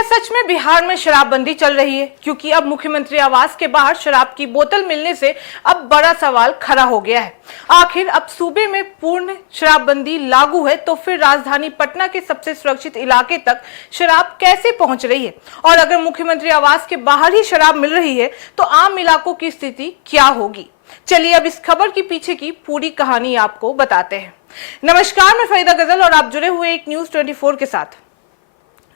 क्या सच में बिहार में शराबबंदी चल रही है? क्योंकि अब मुख्यमंत्री आवास के बाहर शराब की बोतल मिलने से अब बड़ा सवाल खड़ा हो गया है। आखिर अब सूबे में पूर्ण शराबबंदी लागू है तो फिर राजधानी पटना के सबसे सुरक्षित इलाके तक शराब कैसे पहुंच रही है? और अगर मुख्यमंत्री आवास के बाहर ही शराब मिल रही है तो आम इलाकों की स्थिति क्या होगी? चलिए अब इस खबर के पीछे की पूरी कहानी आपको बताते हैं। नमस्कार, मैं फरीदा गजल और आप जुड़े हुए एक न्यूज 24 के साथ।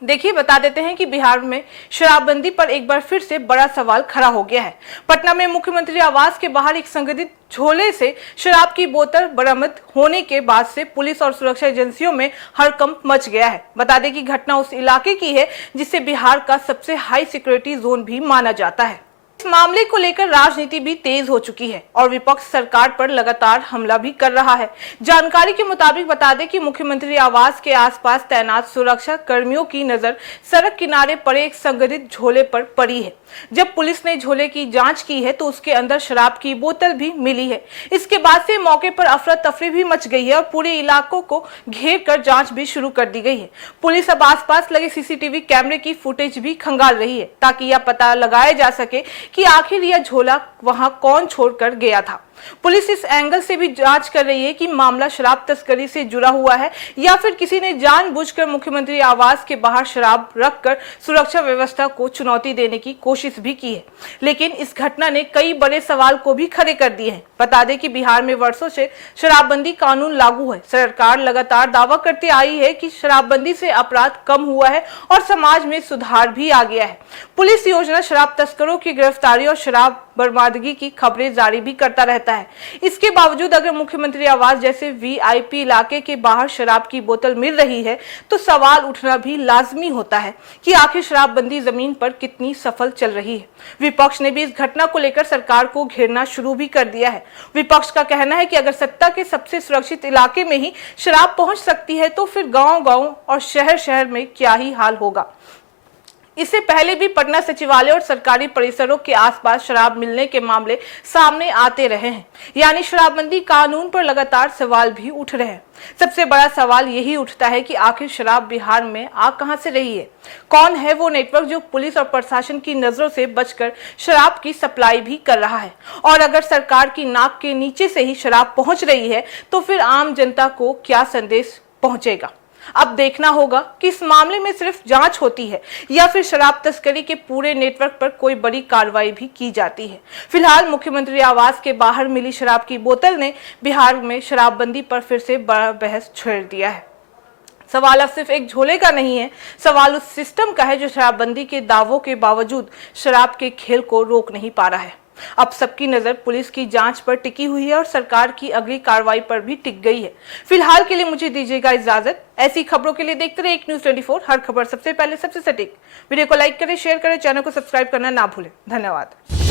देखिए, बता देते हैं कि बिहार में शराबबंदी पर एक बार फिर से बड़ा सवाल खड़ा हो गया है। पटना में मुख्यमंत्री आवास के बाहर एक संदिग्ध झोले से शराब की बोतल बरामद होने के बाद से पुलिस और सुरक्षा एजेंसियों में हड़कंप मच गया है। बता दें कि घटना उस इलाके की है जिसे बिहार का सबसे हाई सिक्योरिटी जोन भी माना जाता है। इस मामले को लेकर राजनीति भी तेज हो चुकी है और विपक्ष सरकार पर लगातार हमला भी कर रहा है। जानकारी के मुताबिक बता दें कि मुख्यमंत्री आवास के आसपास तैनात सुरक्षा कर्मियों की नजर सड़क किनारे पड़े एक संदिग्ध झोले पर पड़ी है। जब पुलिस ने झोले की जांच की है तो उसके अंदर शराब की बोतल भी मिली है। इसके बाद से मौके पर अफरा तफरी भी मच गई है और पूरे इलाकों को घेर कर जांच भी शुरू कर दी गई है। पुलिस अब आसपास लगे सीसीटीवी कैमरे की फुटेज भी खंगाल रही है ताकि यह पता लगाया जा सके कि आखिर यह झोला वहां कौन छोड़कर गया था। पुलिस इस एंगल से भी जांच कर रही है कि मामला शराब तस्करी से जुड़ा हुआ है या फिर किसी ने जानबूझकर मुख्यमंत्री आवास के बाहर शराब रखकर सुरक्षा व्यवस्था को चुनौती देने की कोशिश भी की है। लेकिन इस घटना ने कई बड़े सवाल को भी खड़े कर दिए हैं। बता दें कि बिहार में वर्षों से शराबबंदी कानून लागू है। सरकार लगातार दावा करती आई है कि शराबबंदी से अपराध कम हुआ है और समाज में सुधार भी आ गया है। पुलिस योजना शराब तस्करों की गिरफ्तारी और शराब बर्बादगी की खबरें जारी भी करता रहता है। इसके बावजूद अगर मुख्यमंत्री आवास जैसे वीआईपी इलाके के बाहर शराब की बोतल मिल रही है तो सवाल उठना भी लाजमी होता है कि आखिर शराबबंदी जमीन पर कितनी सफल चल रही है। विपक्ष ने भी इस घटना को लेकर सरकार को घेरना शुरू भी कर दिया है। विपक्ष का कहना है कि अगर सत्ता के सबसे सुरक्षित इलाके में ही शराब पहुंच सकती है तो फिर गांव-गांव और शहर-शहर में क्या ही हाल होगा। इससे पहले भी पटना सचिवालय और सरकारी परिसरों के आसपास शराब मिलने के मामले सामने आते रहे हैं। यानी शराबबंदी कानून पर लगातार सवाल भी उठ रहे हैं। सबसे बड़ा सवाल यही उठता है कि आखिर शराब बिहार में आ कहां से रही है? कौन है वो नेटवर्क जो पुलिस और प्रशासन की नजरों से बचकर शराब की सप्लाई भी कर रहा है? और अगर सरकार की नाक के नीचे से ही शराब पहुंच रही है तो फिर आम जनता को क्या संदेश पहुंचेगा? अब देखना होगा कि इस मामले में सिर्फ जांच होती है या फिर शराब तस्करी के पूरे नेटवर्क पर कोई बड़ी कार्रवाई भी की जाती है। फिलहाल मुख्यमंत्री आवास के बाहर मिली शराब की बोतल ने बिहार में शराबबंदी पर फिर से बड़ा बहस छेड़ दिया है। सवाल अब सिर्फ एक झोले का नहीं है, सवाल उस सिस्टम का है जो शराबबंदी के दावों के बावजूद शराब के खेल को रोक नहीं पा रहा है। अब सबकी नजर पुलिस की जांच पर टिकी हुई है और सरकार की अगली कार्रवाई पर भी टिक गई है। फिलहाल के लिए मुझे दीजिएगा इजाजत। ऐसी खबरों के लिए देखते रहिए एक न्यूज 24, हर खबर सबसे पहले सबसे सटीक। वीडियो को लाइक करें, शेयर करें, चैनल को सब्सक्राइब करना ना भूलें। धन्यवाद।